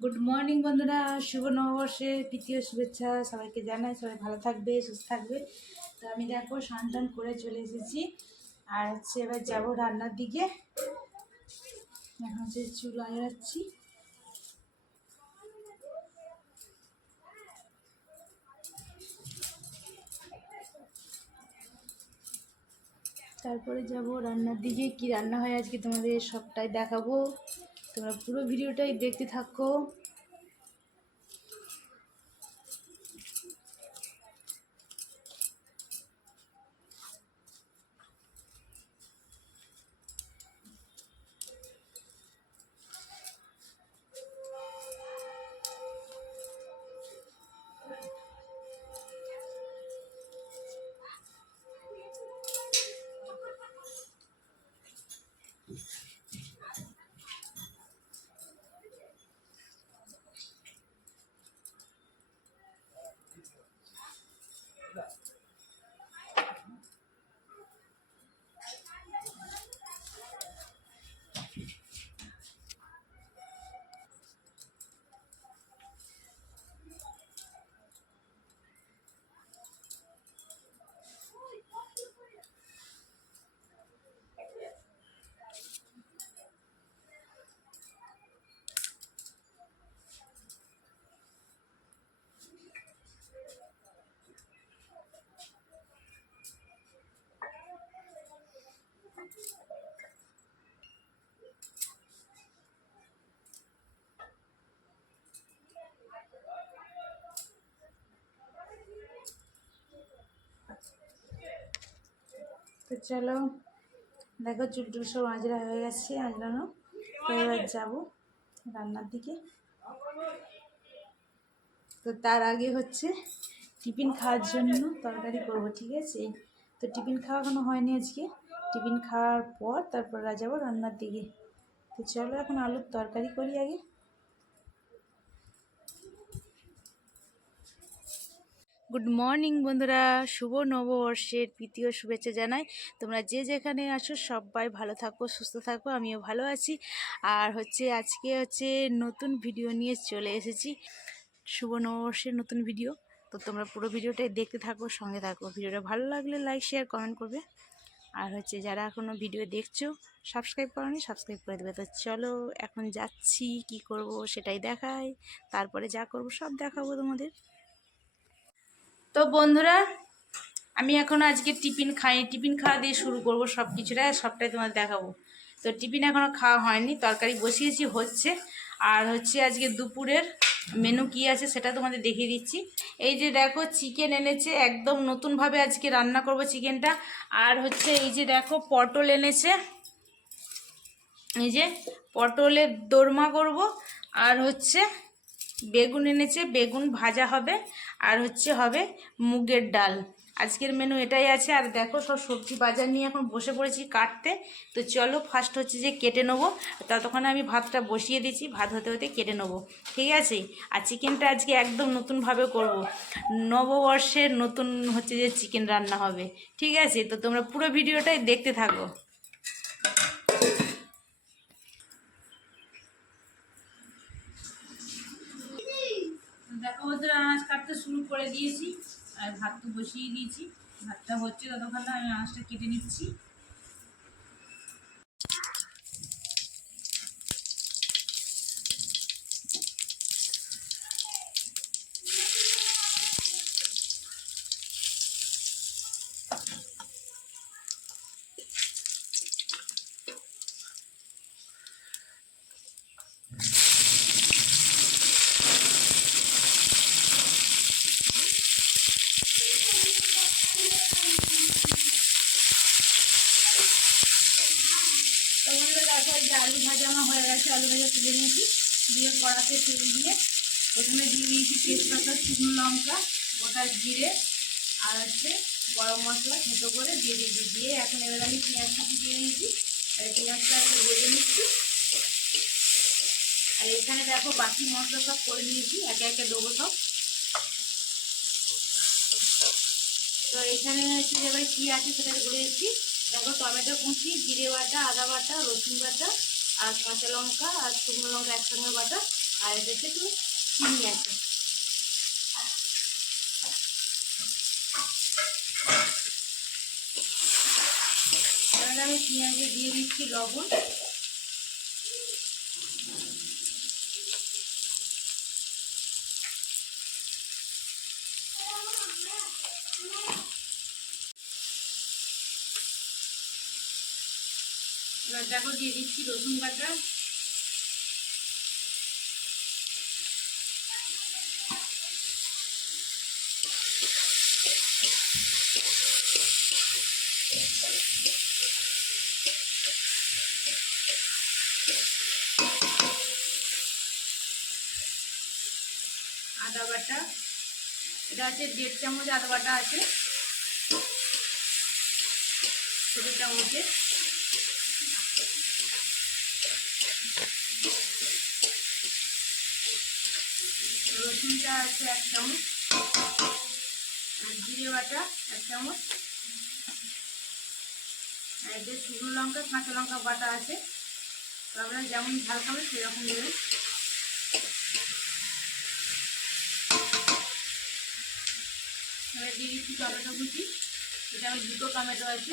Good morning বন্ধুরা। শুভ নববর্ষে তৃতীয় শুভেচ্ছা সবাইকে জানাই। সবাই ভালো থাকবে, সুস্থ থাকবে। তো আমি দেখো, স্নান টান করে চলে এসেছি। আর হচ্ছে এবার যাব রান্নার দিকে। এখন হচ্ছে চুল আঁচড়াচ্ছি। তারপরে যাব রান্নার দিকে। কি রান্না হয় আজকে তোমাদের সবটাই দেখাবো। তোমরা পুরো ভিডিওটাই দেখতে থাকো। তো চলো, দেখো চুল টুল সব আঁচড়া হয়ে গেছে আঁচড়ানো তো এবার যাব রান্নার দিকে। তো তার আগে হচ্ছে টিফিন খাওয়ার জন্য তরকারি করব, ঠিক আছে? তো টিফিন খাওয়া কোনো হয়নি আজকে। টিফিন খাওয়ার পর তারপর যাব রান্নার দিকে। তো চলো এখন আলুর তরকারি করি আগে। গুড মর্নিং বন্ধুরা। শুভ নববর্ষের তৃতীয় শুভেচ্ছা জানাই। তোমরা যে যেখানে আছো সবাই ভালো থাকো, সুস্থ থাকো, আমিও ভালো আছি। আর হচ্ছে আজকে হচ্ছে নতুন ভিডিও নিয়ে চলে এসেছি। শুভ নববর্ষের নতুন ভিডিও। তো তোমরা পুরো ভিডিওটাই দেখতে থাকো, সঙ্গে থাকো। ভিডিওটা ভালো লাগলে লাইক, শেয়ার, কমেন্ট করবে। আর হচ্ছে যারা এখনও ভিডিও দেখছ, সাবস্ক্রাইব করনি, সাবস্ক্রাইব করে দেবে। তো চলো এখন যাচ্ছি, কি করব সেটাই দেখাই। তারপরে যা করব সব দেখাবো তোমাদের। তো বন্ধুরা, আমি এখন আজকে টিফিন খাই টিফিন খাওয়া দিয়ে শুরু করব সব কিছুটা সবটাই তোমাদের দেখাবো। তো টিফিন এখনও খাওয়া হয়নি, তরকারি বসিয়েছি, হচ্ছে। আর হচ্ছে আজকে দুপুরের মেনু কি আছে সেটা তোমাদের দেখিয়ে দিচ্ছি। এই যে দেখো, চিকেন এনেছে, একদম নতুনভাবে আজকে রান্না করব চিকেনটা। আর হচ্ছে এই যে দেখো, পটল এনেছে। এই যে পটলের দোরমা করব। আর হচ্ছে বেগুন এনেছে, বেগুন ভাজা হবে, আর হচ্ছে হবে মুগের ডাল। আজকের মেনু এটাই আছে, আর দেখো সব সবজি বাজার নিয়ে এখন বসে পড়েছি কাটতে। তো চলো ফার্স্ট হচ্ছে যে কেটে নেব, ততক্ষণে আমি ভাতটা বসিয়ে দিচ্ছি, ভাত হতে হতে কেটে নেব। ঠিক আছে? আর চিকেনটা আজকে একদম নতুনভাবে করব। নববর্ষের নতুন হচ্ছে যে চিকেন রান্না হবে। ঠিক আছে? তো তোমরা পুরো ভিডিওটাই দেখতে থাকো। বন্ধুরা আনাজ কাটতে শুরু করে দিয়েছি, আর ভাত তো বসিয়ে দিয়েছি। ভাতটা হচ্ছে ততক্ষণ আমি আনাজটা কেটে নিচ্ছি তো বন্ধুরা দেখো এই যে আলু ভাজা আমার হয়ে গেছে আলু ভাজা তুলে নিয়েছি। দিয়ে কড়াতে তেল দিয়ে প্রথমে দিয়ে দিয়েছি তেজপাতা, শুকনো লঙ্কা, গোটা জিরে আর হচ্ছে গরম মশলা থেতো করে দিয়ে দিয়েছি। দিয়ে এখন এবার আমি পেঁয়াজ কুচি দিয়ে নিয়েছি। পেঁয়াজটা একটু ভেজে নিচ্ছি। আর এখানে দেখো বাকি মশলা সব করে নিয়েছি, একে একে দেবো সব। তো এখানে হচ্ছে এবার কী আছে সেটা বলে দিচ্ছি দেখো টমেটো কুচি, জিরে বাটা, আদা বাটা, রসুন বাটা আর কাঁচা লঙ্কা আর শুকনো লঙ্কা একসঙ্গে বাটা, আর এদেরকে একটু চিনি আছে এবার আমি পেঁয়াজে দিয়ে দিচ্ছি লবণ। দেখো দিয়ে দিচ্ছি রসুন বাটা। আদা বাটা। এটা আছে দেড় চামচ আদা বাটা আছে। ছোটো চামচে রসুনটা আছে এক চামচ, আর জিরে বাটা এক চামচ, আর এতে শুকনো লঙ্কা, কাঁচা লঙ্কা বাটা আছে, তো আপনারা যেমন ঝাল খাবেন সেরকম দেবেন। দিয়ে দিচ্ছি টমেটো কুচি, এটা আমি দুটো টমেটো আছে।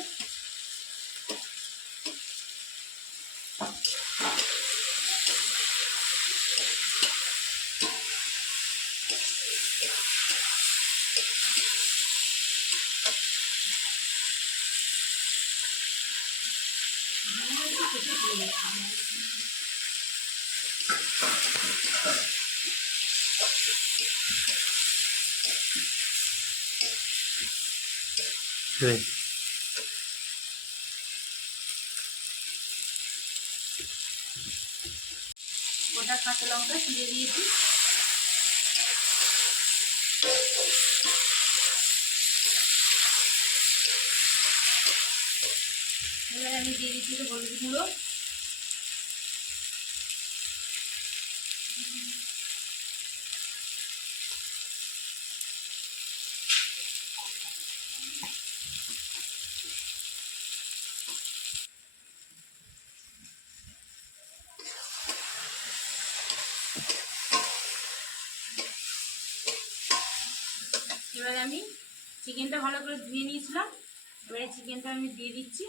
হুম গোটা কাঁচা লঙ্কা চিড়ে দিয়েছি এবার আমি দিয়ে দিচ্ছি হলুদ গুঁড়ো। এবারে আমি চিকেনটা ভালো করে ধুয়ে নিয়েছিলাম। এবারে চিকেনটা আমি দিয়ে দিচ্ছি।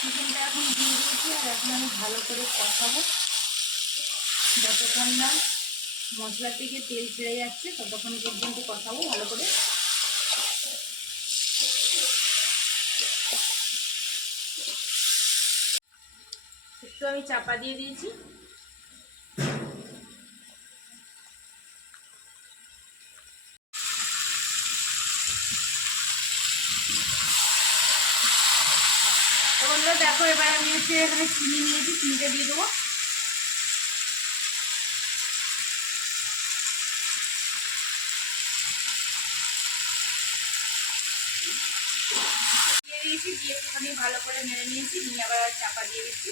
চিকেনটা এখন দিয়ে দিয়েছি আর এখন আমি ভালো করে কষাবো। যতক্ষণ না মশলা থেকে তেল ছেড়ে যাচ্ছে, ততক্ষণ পর্যন্ত কষাবো ভালো করে। একটু আমি চাপা দিয়ে দিয়েছি। তো দেখো, এবার আমি হচ্ছে এখানে চিনি নিয়েছি, চিনিটা দিয়ে দেবো। দিয়ে দিয়েছি, দিয়ে একটুখানি ভালো করে নেড়ে নিয়েছি, নিয়ে আবার চাপা দিয়ে দিচ্ছি।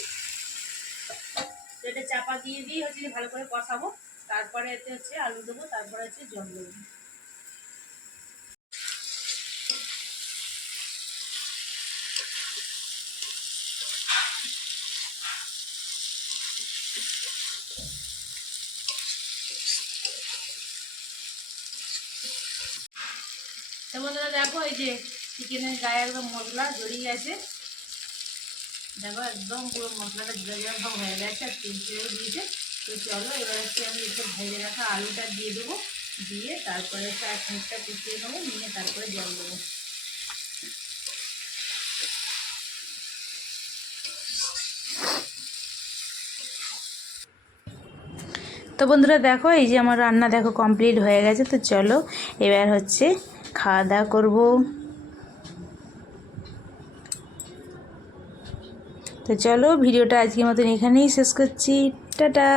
তো এটা চাপা দিয়ে দিয়ে হচ্ছে ভালো করে কষাবো। তারপরে এতে হচ্ছে আলু দেবো, তারপরে হচ্ছে জল দেবো। বন্ধুরা, দেখো এই যে চিকেনের গায়ে একদম মশলা জড়িয়ে গেছে দেখো একদম পুরো মশলাটা জড়ে জড়ে হয়ে গেছে, আর তেল ছেড়েও দিয়েছে। তো চলো, এবার হচ্ছে আমি একটু ভেজে রাখা আলুটা দিয়ে দেবো। দিয়ে তারপরে হচ্ছে এক মিনিটটা কুচিয়ে নেব, নিয়ে তারপরে জল দেবো। তো বন্ধুরা, দেখো এই যে আমার রান্না দেখো কমপ্লিট হয়ে গেছে। তো চলো, এবার হচ্ছে খাওয়া দাওয়া করব। তো চলো ভিডিওটা আজকের মতন এখানেই শেষ করছি। টাটা!